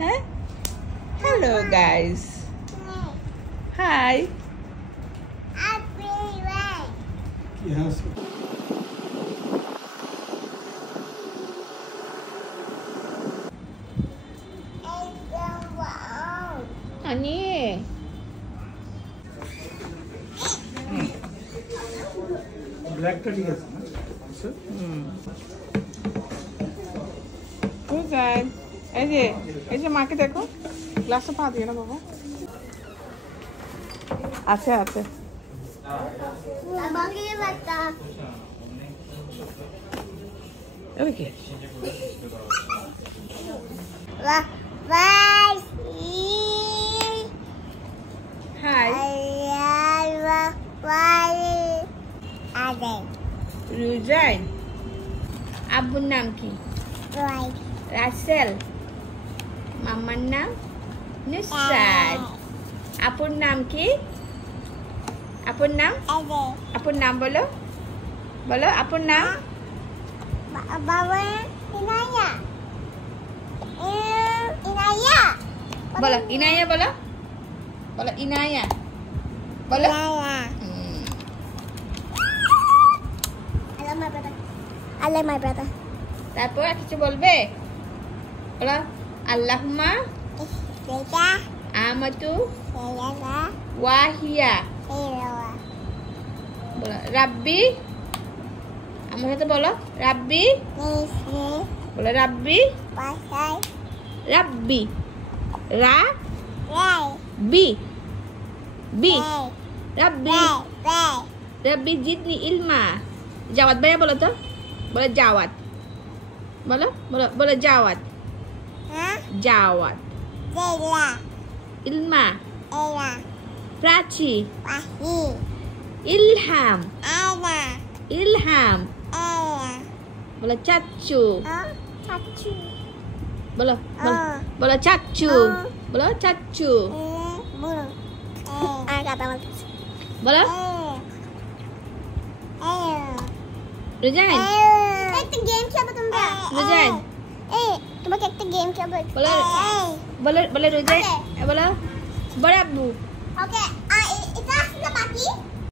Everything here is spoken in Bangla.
হ্যাঁ, হ্যালো গাইস, হাই। Ani. ব্ল্যাকটা ঠিক আছে না? Good guy. এই যে মাকে দেখো, গ্লাসটা পা দিয়ে না বাবা। আছে আছে। ওকে। Hi. রুজাইন। আব্বুর নাম কি? রাসেল। মাম্মার নাম নুসরাত। আপুর নাম কি? আপুর নাম? আপুর নাম বলো, বলো আপুর নাম। বলো ইনায়া, বলো বলো ইনায়া, বলো। I love my brother. তারপর কিছু বলবে? বলো আল্লাহুম্মা আমাতু ওয়াহিয়া। বলো রাব্বি, আমার সাথে বলো রাব্বি। বলো রাব্বি, রাব্বি, রা বি বি, রাব্বি রাব্বি জিদনি ইলমা। জাওয়াত ভাইয়া বলো তো, বলো জাওয়াত, বলো বলো বলো জাওয়াত, জাওয়াত। ইলমা, প্রাচী, ইলহাম, ইলহাম। বলো চাচ্চু, বলো বলো চাচ্চু, বলো চাচ্চু, বলো রুজাইন। একটা গেম খেলবো তোমরা। রুজাইন তোমাকে একটা গেম খেলবো। বলো বলো বলো রুজাইন, বলো বড় আব্বু। ওকে, এটা আসলে বাকি।